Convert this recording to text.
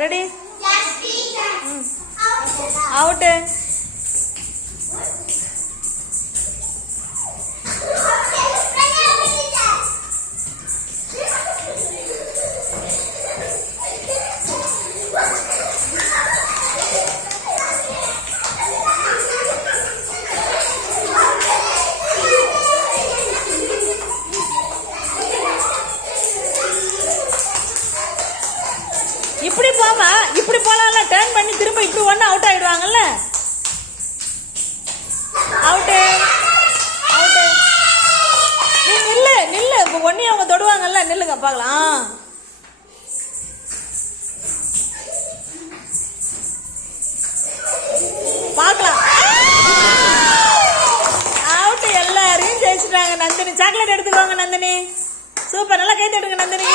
Ready out. இப்படி போமா, இப்படி போலாம்ல, டர்ன் பண்ணி திரும்ப இப்படி ஒண்ணு அவுட் ஆயிடுவாங்கல்ல. Out out. நீ நில்லு நில்லு, இப்போ ஒன்னையும் அவங்க தொடுவாங்கல்ல, நில்லுங்க பார்க்கலாம். பார்க்கலாம். அவுட்டு. எல்லாரையும் ஜெயிச்சுட்டாங்க நந்தினி. சாக்லேட் எடுத்துக்கோங்க நந்தினி. சூப்பர், நல்லா கை தட்டுங்க நந்தினி.